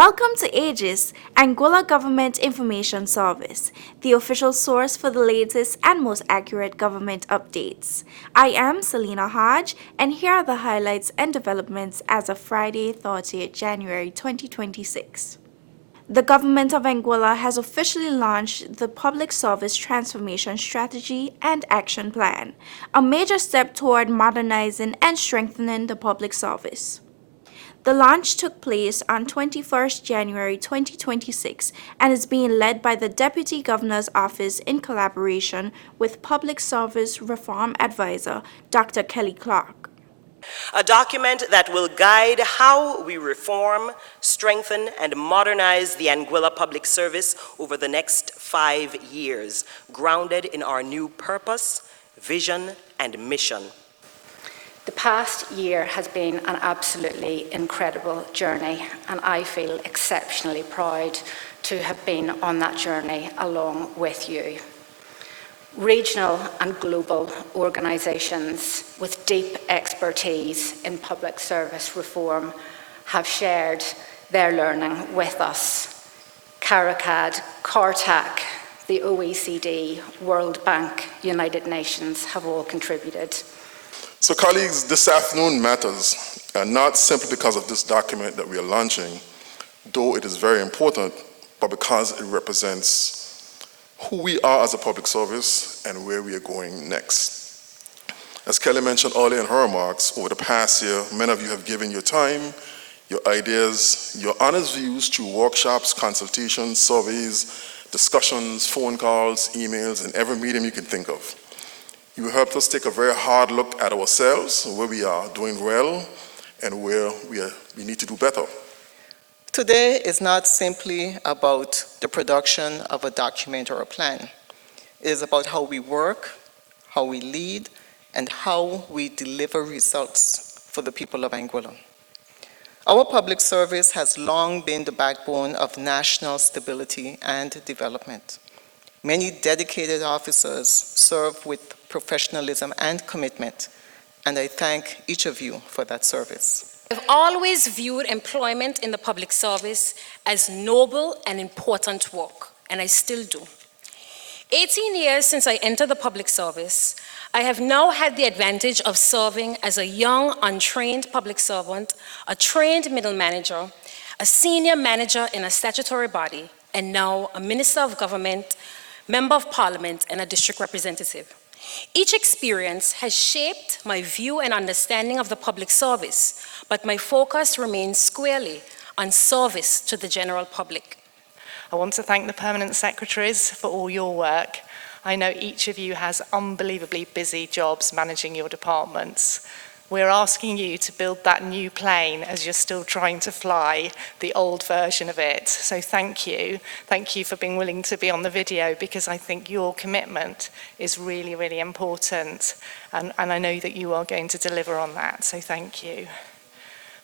Welcome to AGIS, Anguilla Government Information Service, the official source for the latest and most accurate government updates. I am Selena Hodge, and here are the highlights and developments as of Friday, 30th January 2026. The government of Anguilla has officially launched the Public Service Transformation Strategy and Action Plan, a major step toward modernizing and strengthening the public service. The launch took place on 21st January 2026 and is being led by the Deputy Governor's Office in collaboration with Public Service Reform Advisor Dr. Kelly Clark. A document that will guide how we reform, strengthen, and modernize the Anguilla Public Service over the next 5 years, grounded in our new purpose, vision, and mission. The past year has been an absolutely incredible journey, and I feel exceptionally proud to have been on that journey along with you. Regional and global organisations with deep expertise in public service reform have shared their learning with us. CARICAD, CARTAC, the OECD, World Bank, United Nations have all contributed. So colleagues, this afternoon matters, and not simply because of this document that we are launching, though it is very important, but because it represents who we are as a public service and where we are going next. As Kelly mentioned earlier in her remarks, over the past year, many of you have given your time, your ideas, your honest views through workshops, consultations, surveys, discussions, phone calls, emails, and every medium you can think of. You helped us take a very hard look at ourselves, where we are doing well and where we need to do better. Today is not simply about the production of a document or a plan. It is about how we work, how we lead, and how we deliver results for the people of Anguilla. Our public service has long been the backbone of national stability and development. Many dedicated officers serve with professionalism and commitment, and I thank each of you for that service. I've always viewed employment in the public service as noble and important work, and I still do. 18 years since I entered the public service, I have now had the advantage of serving as a young, untrained public servant, a trained middle manager, a senior manager in a statutory body, and now a minister of government, member of parliament, and a district representative. Each experience has shaped my view and understanding of the public service, but my focus remains squarely on service to the general public. I want to thank the permanent secretaries for all your work. I know each of you has unbelievably busy jobs managing your departments. We're asking you to build that new plane as you're still trying to fly the old version of it. So thank you. Thank you for being willing to be on the video, because I think your commitment is really, really important. And I know that you are going to deliver on that, so thank you.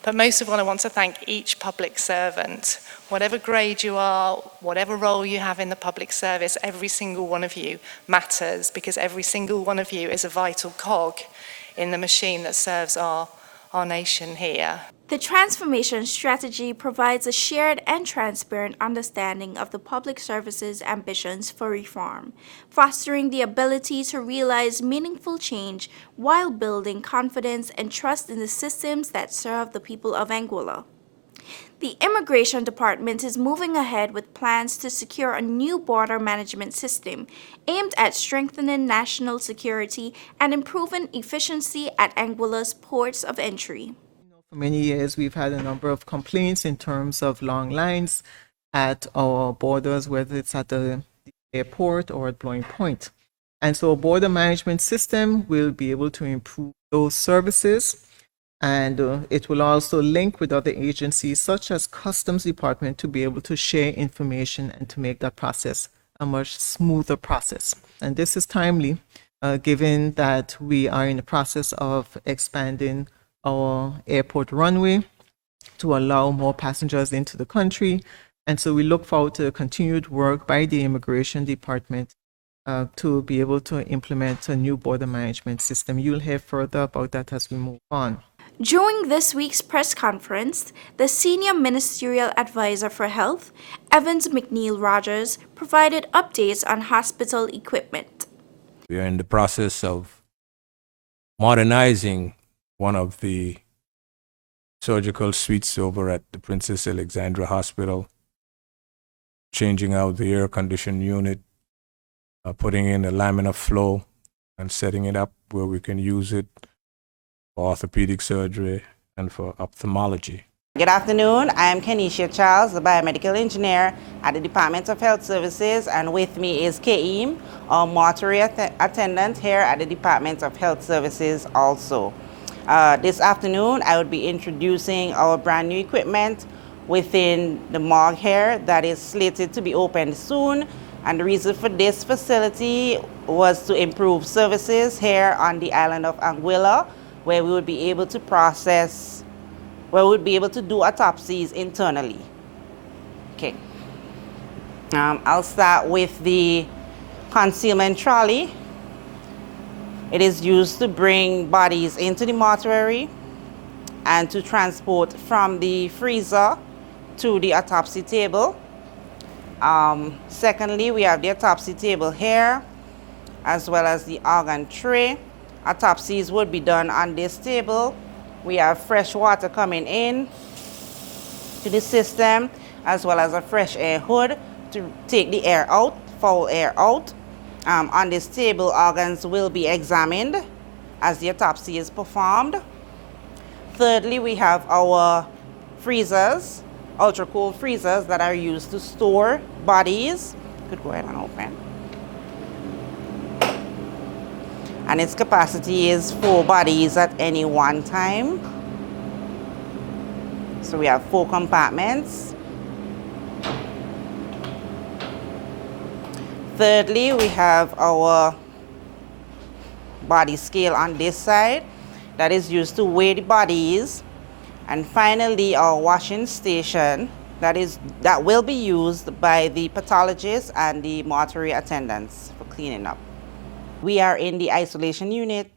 But most of all, I want to thank each public servant. Whatever grade you are, whatever role you have in the public service, every single one of you matters, because every single one of you is a vital cog in the machine that serves our nation here. The transformation strategy provides a shared and transparent understanding of the public service's ambitions for reform, fostering the ability to realize meaningful change while building confidence and trust in the systems that serve the people of Anguilla. The Immigration Department is moving ahead with plans to secure a new border management system aimed at strengthening national security and improving efficiency at Anguilla's ports of entry. For many years, we've had a number of complaints in terms of long lines at our borders, whether it's at the airport or at Blowing Point. And so a border management system will be able to improve those services. And it will also link with other agencies such as Customs Department to be able to share information and to make that process a much smoother process. And this is timely, given that we are in the process of expanding our airport runway to allow more passengers into the country. And so we look forward to continued work by the Immigration Department to be able to implement a new border management system. You'll hear further about that as we move on. During this week's press conference, the Senior Ministerial Advisor for Health, Evans McNeil Rogers, provided updates on hospital equipment. We are in the process of modernizing one of the surgical suites over at the Princess Alexandra Hospital, changing out the air conditioned unit, putting in a laminar flow and setting it up where we can use it for orthopedic surgery and for ophthalmology. Good afternoon. I am Kenisha Charles, the biomedical engineer at the Department of Health Services, and with me is Kaim, our mortuary attendant here at the Department of Health Services also. This afternoon, I would be introducing our brand new equipment within the morgue here that is slated to be opened soon. And the reason for this facility was to improve services here on the island of Anguilla, where we would be able to do autopsies internally. Okay. I'll start with the concealment trolley. It is used to bring bodies into the mortuary and to transport from the freezer to the autopsy table. Secondly, we have the autopsy table here, as well as the organ tray. Autopsies would be done on this table. We have fresh water coming in to the system, as well as a fresh air hood to take the air out, foul air out. On this table, organs will be examined as the autopsy is performed. Thirdly, we have our freezers, ultra-cold freezers that are used to store bodies. Could go ahead and open. And its capacity is 4 bodies at any one time. So we have 4 compartments. Thirdly, we have our body scale on this side that is used to weigh the bodies. And finally, our washing station that will be used by the pathologists and the mortuary attendants for cleaning up. We are in the isolation unit,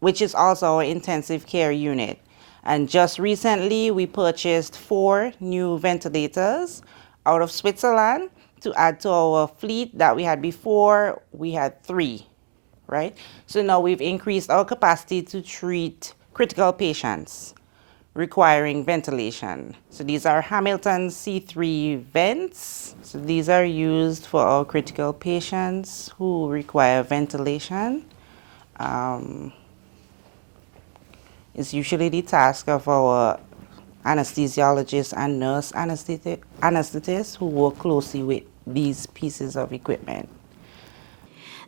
which is also our intensive care unit. And just recently, we purchased 4 new ventilators out of Switzerland to add to our fleet that we had before. We had 3, right? So now we've increased our capacity to treat critical patients requiring ventilation. So these are Hamilton C3 vents. So these are used for our critical patients who require ventilation. It's usually the task of our anesthesiologists and nurse anesthetists who work closely with these pieces of equipment.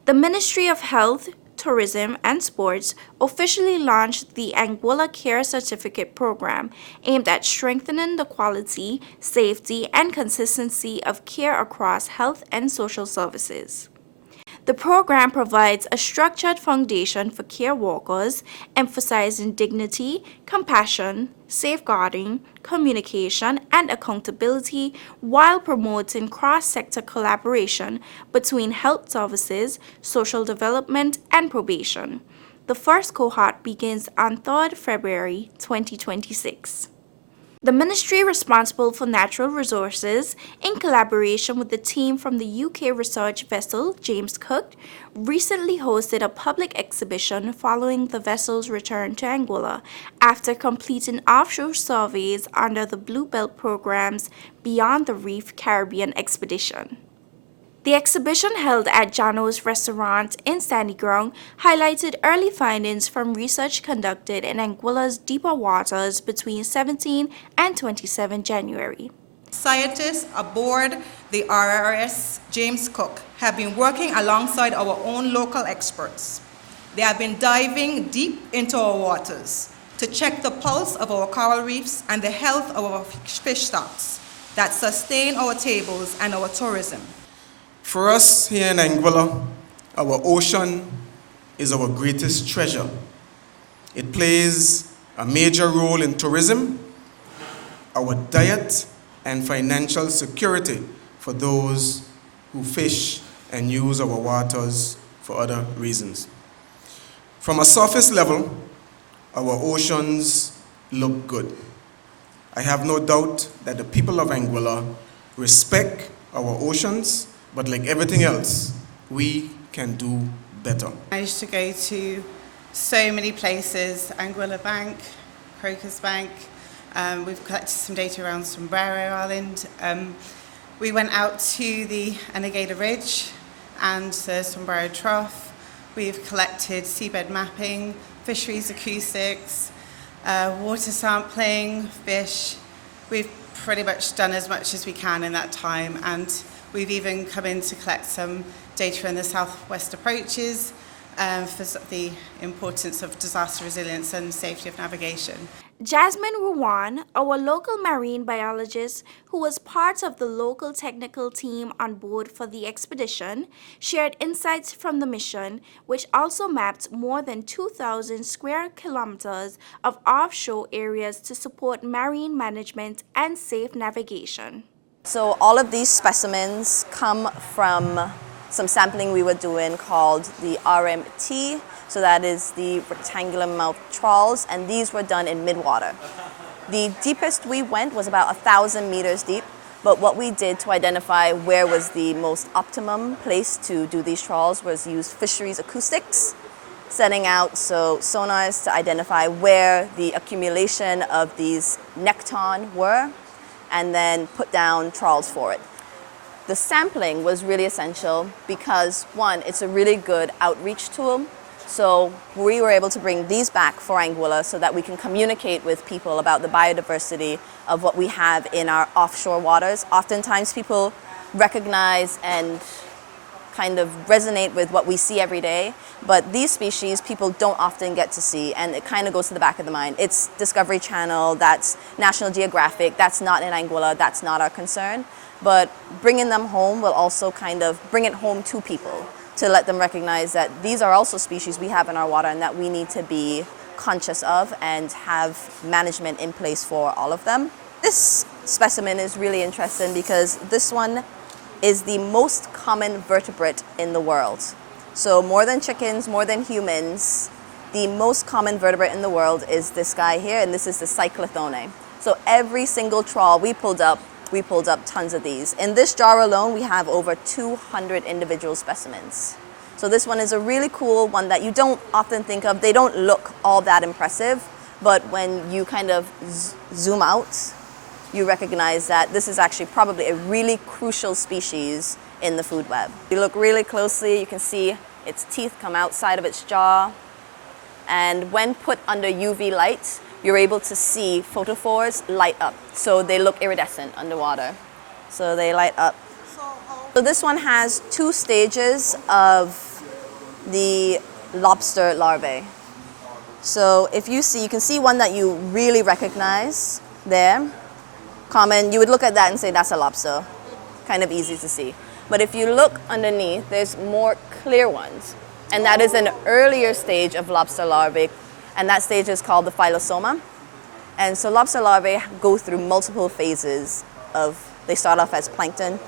The Ministry of Health, Tourism and Sports officially launched the Anguilla Care Certificate Program, aimed at strengthening the quality, safety, and consistency of care across health and social services. The program provides a structured foundation for care workers, emphasizing dignity, compassion, safeguarding, communication, and accountability while promoting cross-sector collaboration between health services, social development, and probation. The first cohort begins on 3rd February 2026. The ministry responsible for natural resources, in collaboration with the team from the UK research vessel James Cook, recently hosted a public exhibition following the vessel's return to Anguilla after completing offshore surveys under the Blue Belt program's Beyond the Reef Caribbean expedition. The exhibition held at Jano's Restaurant in Sandy Ground highlighted early findings from research conducted in Anguilla's deeper waters between 17 and 27 January. Scientists aboard the RRS James Cook have been working alongside our own local experts. They have been diving deep into our waters to check the pulse of our coral reefs and the health of our fish stocks that sustain our tables and our tourism. For us here in Anguilla, our ocean is our greatest treasure. It plays a major role in tourism, our diet, and financial security for those who fish and use our waters for other reasons. From a surface level, our oceans look good. I have no doubt that the people of Anguilla respect our oceans, but like everything else, we can do better. I used to go to so many places, Anguilla Bank, Crocus Bank. We've collected some data around Sombrero Island. We went out to the Anguilla Ridge and the Sombrero Trough. We've collected seabed mapping, fisheries acoustics, water sampling, fish. We've pretty much done as much as we can in that time, and we've even come in to collect some data in the southwest approaches for the importance of disaster resilience and safety of navigation. Jasmine Ruwan, our local marine biologist who was part of the local technical team on board for the expedition, shared insights from the mission, which also mapped more than 2,000 square kilometers of offshore areas to support marine management and safe navigation. So all of these specimens come from some sampling we were doing called the RMT, so that is the rectangular mouth trawls, and these were done in midwater. The deepest we went was about 1,000 meters deep, but what we did to identify where was the most optimum place to do these trawls was use fisheries acoustics, setting out sonars to identify where the accumulation of these nekton were, and then put down trawls for it. The sampling was really essential because, one, it's a really good outreach tool. So we were able to bring these back for Anguilla so that we can communicate with people about the biodiversity of what we have in our offshore waters. Oftentimes people recognize and kind of resonate with what we see every day, but these species people don't often get to see, and it kind of goes to the back of the mind. It's Discovery Channel, that's National Geographic, that's not in Anguilla, that's not our concern. But bringing them home will also kind of bring it home to people to let them recognize that these are also species we have in our water and that we need to be conscious of and have management in place for all of them. This specimen is really interesting because this one is the most common vertebrate in the world. So more than chickens, more than humans, the most common vertebrate in the world is this guy here, and this is the cyclothone. So every single trawl we pulled up tons of these. In this jar alone, we have over 200 individual specimens. So this one is a really cool one that you don't often think of. They don't look all that impressive, but when you kind of zoom out, you recognize that this is actually probably a really crucial species in the food web. You look really closely, you can see its teeth come outside of its jaw, and when put under UV light, you're able to see photophores light up. So they look iridescent underwater. So they light up. So this one has 2 stages of the lobster larvae. So if you see, you can see one that you really recognize there. Common, you would look at that and say that's a lobster. Kind of easy to see. But if you look underneath, there's more clear ones. And that is an earlier stage of lobster larvae, and that stage is called the phylosoma. And so lobster larvae go through multiple phases they start off as plankton,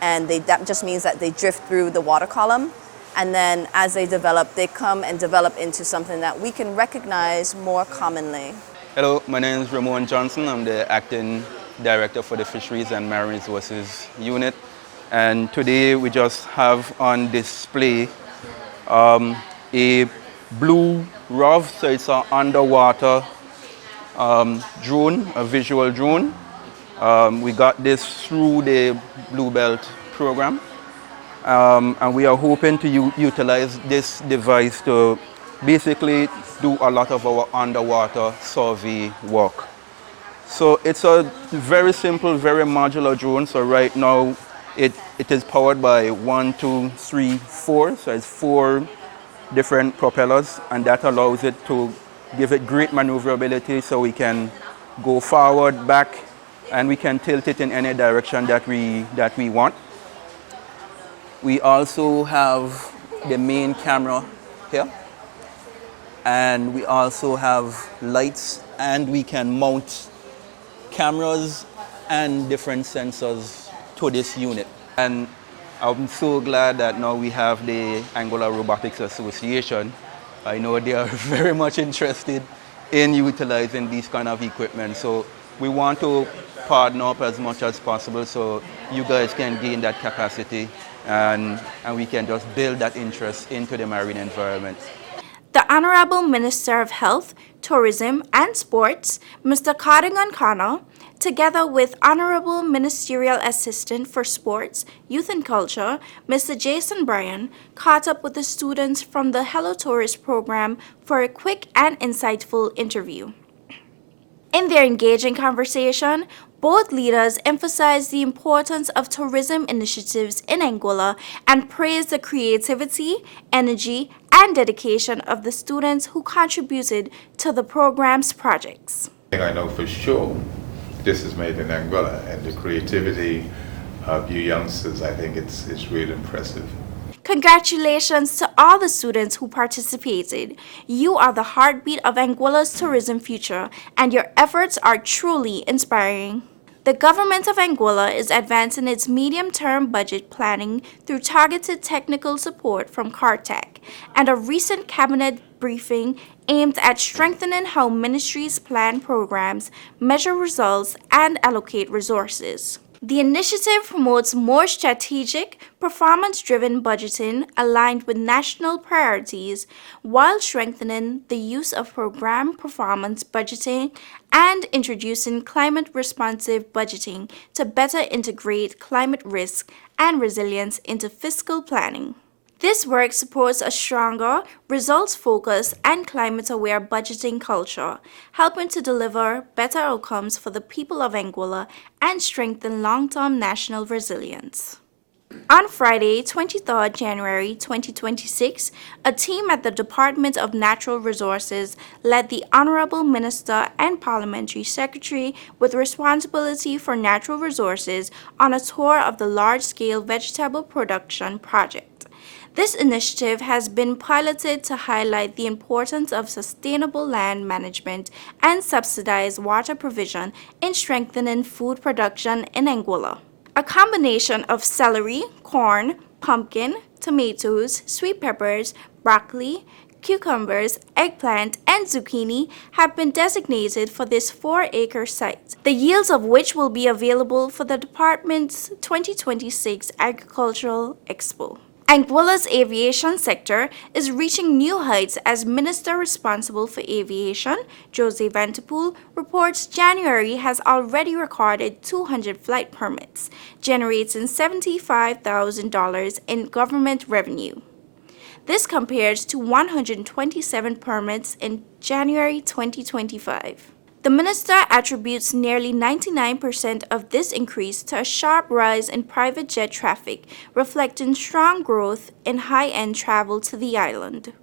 and that just means that they drift through the water column. And then as they develop, they come and develop into something that we can recognize more commonly. Hello, my name is Ramon Johnson. I'm the acting director for the Fisheries and Marine Resources Unit. And today we just have on display a blue ROV, so it's an underwater drone, a visual drone. We got this through the Blue Belt program, and we are hoping to utilize this device to basically do a lot of our underwater survey work. So it's a very simple, very modular drone. So right now it is powered by 1, 2, 3, 4, so it's 4 different propellers, and that allows it to give it great maneuverability, so we can go forward, back, and we can tilt it in any direction that we want. We also have the main camera here, and we also have lights, and we can mount cameras and different sensors to this unit. And I'm so glad that now we have the Anguilla Robotics Association. I know they are very much interested in utilizing these kind of equipment. So we want to partner up as much as possible so you guys can gain that capacity and we can just build that interest into the marine environment. The Honorable Minister of Health, Tourism and Sports, Mr. Khari Goddard, together with Honorable Ministerial Assistant for Sports, Youth and Culture, Mr. Jason Bryan, caught up with the students from the Hello Tourist program for a quick and insightful interview. In their engaging conversation, both leaders emphasized the importance of tourism initiatives in Anguilla and praised the creativity, energy, and dedication of the students who contributed to the program's projects. I know for sure this is made in Anguilla, and the creativity of you youngsters, I think it's really impressive. Congratulations to all the students who participated. You are the heartbeat of Anguilla's tourism future, and your efforts are truly inspiring. The government of Anguilla is advancing its medium-term budget planning through targeted technical support from CARTAC, and a recent cabinet briefing aimed at strengthening how ministries plan programs, measure results, and allocate resources. The initiative promotes more strategic, performance-driven budgeting aligned with national priorities while strengthening the use of program performance budgeting and introducing climate-responsive budgeting to better integrate climate risk and resilience into fiscal planning. This work supports a stronger, results-focused, and climate-aware budgeting culture, helping to deliver better outcomes for the people of Anguilla and strengthen long-term national resilience. On Friday, 23rd January 2026, a team at the Department of Natural Resources led the Honorable Minister and Parliamentary Secretary with responsibility for natural resources on a tour of the large-scale vegetable production project. This initiative has been piloted to highlight the importance of sustainable land management and subsidized water provision in strengthening food production in Anguilla. A combination of celery, corn, pumpkin, tomatoes, sweet peppers, broccoli, cucumbers, eggplant, and zucchini have been designated for this 4-acre site, the yields of which will be available for the department's 2026 Agricultural Expo. Anguilla's aviation sector is reaching new heights as Minister responsible for aviation, Jose Vanterpool, reports January has already recorded 200 flight permits, generating $75,000 in government revenue. This compares to 127 permits in January 2025. The minister attributes nearly 99% of this increase to a sharp rise in private jet traffic, reflecting strong growth in high-end travel to the island.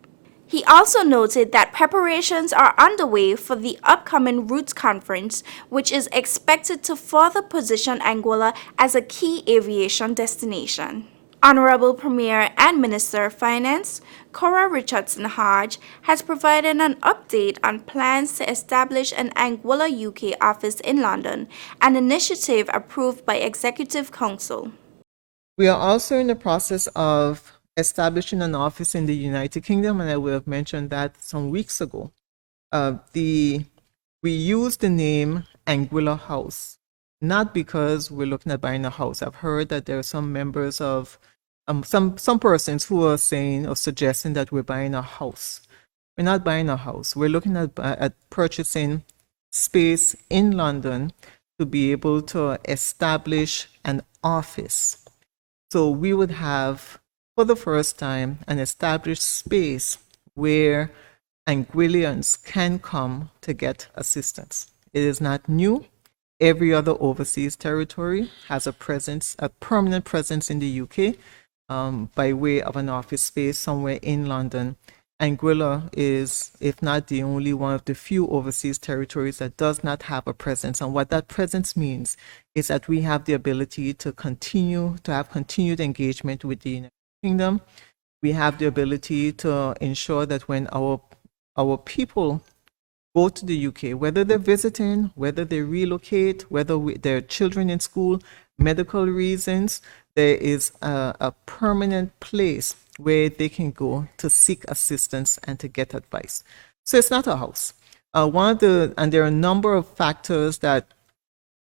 He also noted that preparations are underway for the upcoming Roots Conference, which is expected to further position Anguilla as a key aviation destination. Honorable Premier and Minister of Finance, Cora Richardson Hodge, has provided an update on plans to establish an Anguilla UK office in London, an initiative approved by Executive Council. We are also in the process of establishing an office in the United Kingdom, and I will have mentioned that some weeks ago. We use the name Anguilla House, not because we're looking at buying a house. I've heard that there are some members of some persons who are saying or suggesting that we're buying a house. We're not buying a house. We're looking at purchasing space in London to be able to establish an office. So we would have, for the first time, an established space where Anguillians can come to get assistance. It is not new. Every other overseas territory has a permanent presence in the UK by way of an office space somewhere in London. Anguilla is, if not the only one of the few overseas territories that does not have a presence. And what that presence means is that we have the ability to have continued engagement with the United Kingdom. We have the ability to ensure that when our people go to the UK, whether they're visiting, whether they relocate, whether their children in school, medical reasons, there is a permanent place where they can go to seek assistance and to get advice. So it's not a house. And there are a number of factors that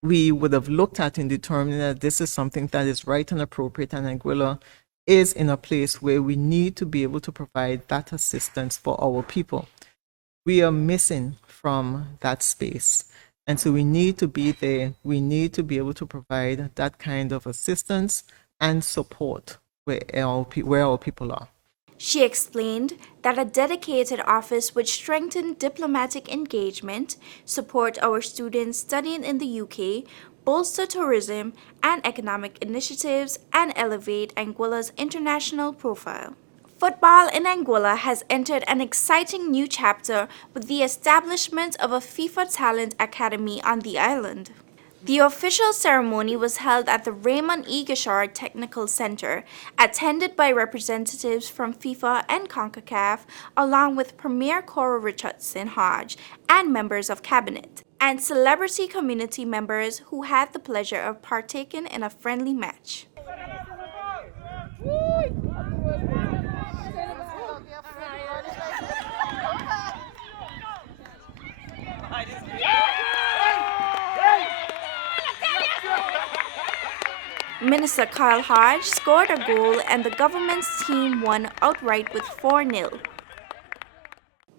we would have looked at in determining that this is something that is right and appropriate, and Anguilla is in a place where we need to be able to provide that assistance for our people. We are missing from that space. And so we need to be there. We need to be able to provide that kind of assistance and support where our people are. She explained that a dedicated office would strengthen diplomatic engagement, support our students studying in the UK, bolster tourism and economic initiatives, and elevate Anguilla's international profile. Football in Anguilla has entered an exciting new chapter with the establishment of a FIFA Talent Academy on the island. The official ceremony was held at the Raymond E. Gishard Technical Center, attended by representatives from FIFA and CONCACAF, along with Premier Cora Richardson Hodge and members of cabinet, and celebrity community members who had the pleasure of partaking in a friendly match. Minister Kyle Hodge scored a goal and the government's team won outright with 4-0.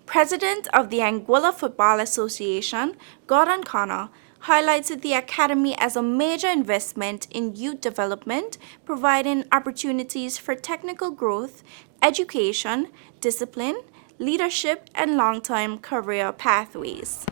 President of the Anguilla Football Association, Gordon Connor, highlighted the academy as a major investment in youth development, providing opportunities for technical growth, education, discipline, leadership, and long-term career pathways.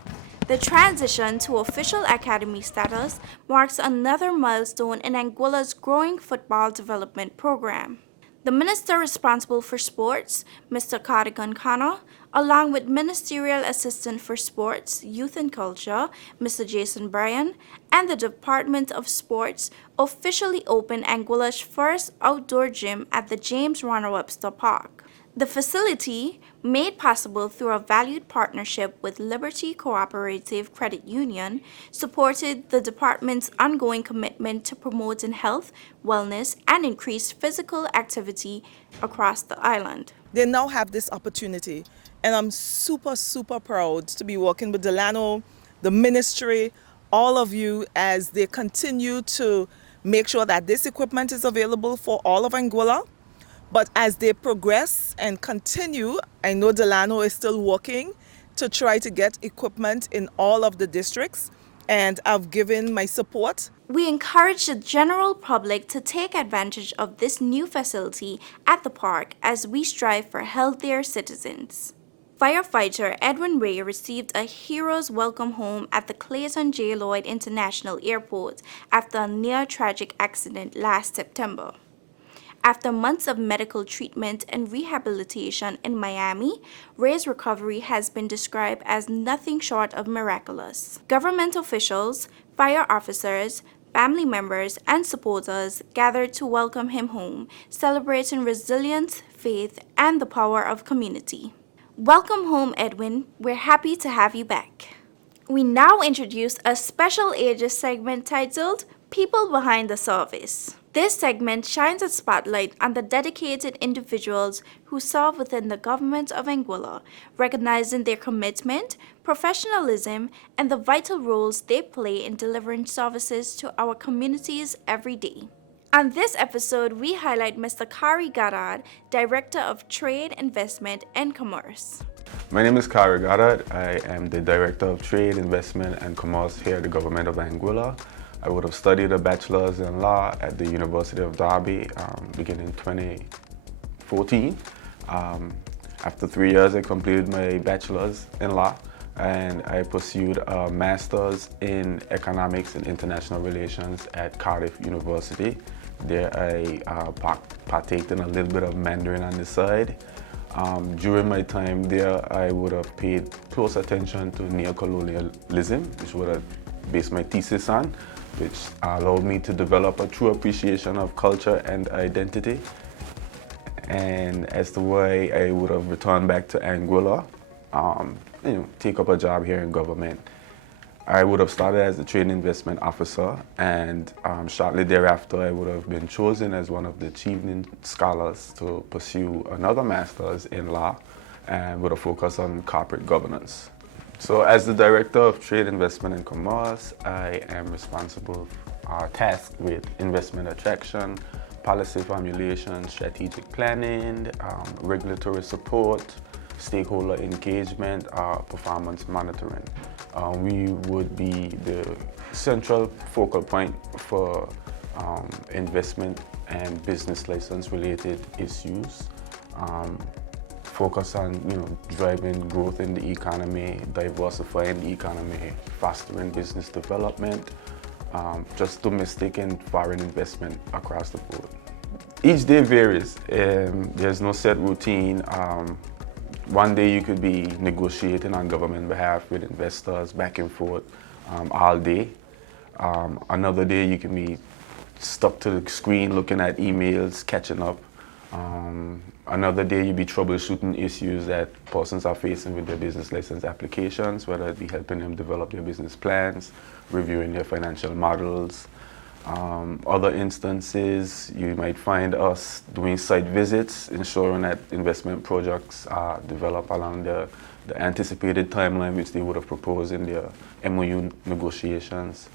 The transition to official academy status marks another milestone in Anguilla's growing football development program. The minister responsible for sports, Mr. Khari Goddard, along with Ministerial Assistant for Sports, Youth and Culture, Mr. Jason Bryan, and the Department of Sports, officially opened Anguilla's first outdoor gym at the James Ronald Webster Park. The facility, made possible through a valued partnership with Liberty Cooperative Credit Union, supported the department's ongoing commitment to promoting health, wellness, and increased physical activity across the island. They now have this opportunity, and I'm super, super proud to be working with Delano, the ministry, all of you, as they continue to make sure that this equipment is available for all of Anguilla. But as they progress and continue, I know Delano is still working to try to get equipment in all of the districts, and I've given my support. We encourage the general public to take advantage of this new facility at the park as we strive for healthier citizens. Firefighter Edwin Ray received a hero's welcome home at the Clayton J. Lloyd International Airport after a near-tragic accident last September. After months of medical treatment and rehabilitation in Miami, Ray's recovery has been described as nothing short of miraculous. Government officials, fire officers, family members, and supporters gathered to welcome him home, celebrating resilience, faith, and the power of community. Welcome home, Edwin. We're happy to have you back. We now introduce a special AGIS segment titled People Behind the Service. This segment shines a spotlight on the dedicated individuals who serve within the government of Anguilla, recognizing their commitment, professionalism, and the vital roles they play in delivering services to our communities every day. On this episode, we highlight Mr. Khari Goddard, Director of Trade, Investment, and Commerce. My name is Khari Goddard. I am the Director of Trade, Investment, and Commerce here at the government of Anguilla. I would have studied a bachelor's in law at the University of Derby beginning 2014. After 3 years, I completed my bachelor's in law, and I pursued a master's in economics and international relations at Cardiff University. There I partaked in a little bit of Mandarin on the side. During my time there, I would have paid close attention to neocolonialism, which would have based my thesis on, which allowed me to develop a true appreciation of culture and identity. And as to why I would have returned back to Anguilla, take up a job here in government. I would have started as a trade investment officer, and shortly thereafter I would have been chosen as one of the achieving scholars to pursue another master's in law and with a focus on corporate governance. So as the Director of Trade, Investment and Commerce, I am responsible, tasked with investment attraction, policy formulation, strategic planning, regulatory support, stakeholder engagement, performance monitoring. We would be the central focal point for investment and business license related issues. Focus on driving growth in the economy, diversifying the economy, fostering business development, just domestic and foreign investment across the board. Each day varies. There's no set routine. One day you could be negotiating on government behalf with investors back and forth all day. Another day you can be stuck to the screen looking at emails, catching up. Another day you'll be troubleshooting issues that persons are facing with their business license applications, whether it be helping them develop their business plans, reviewing their financial models. Other instances, you might find us doing site visits, ensuring that investment projects are developed along the anticipated timeline which they would have proposed in their MOU negotiations.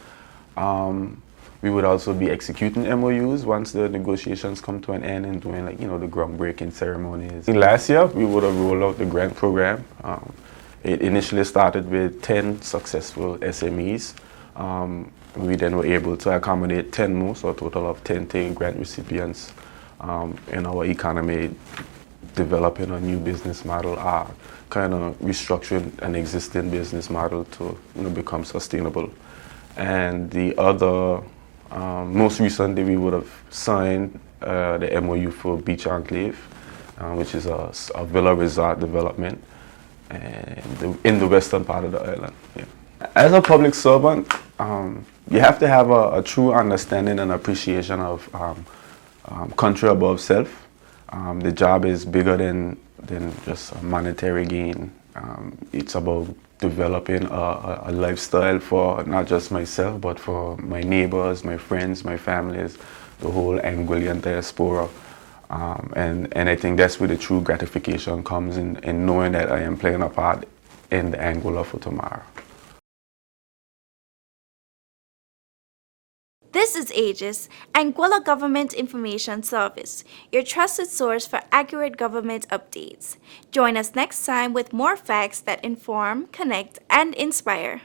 We would also be executing MOUs once the negotiations come to an end and doing the groundbreaking ceremonies. Last year, we would have rolled out the grant program. It initially started with 10 successful SMEs. We then were able to accommodate 10 more, so a total of 10 grant recipients in our economy, developing a new business model, kind of restructuring an existing business model to become sustainable. And the other, most recently, we would have signed the MOU for Beach Enclave, which is a villa resort development in the western part of the island. Yeah. As a public servant, you have to have a true understanding and appreciation of country above self. The job is bigger than just a monetary gain. It's about developing a lifestyle for not just myself, but for my neighbors, my friends, my families, the whole Anguillan diaspora. And I think that's where the true gratification comes in knowing that I am playing a part in the Anguilla for tomorrow. This is AGIS, Anguilla Government Information Service, your trusted source for accurate government updates. Join us next time with more facts that inform, connect, and inspire.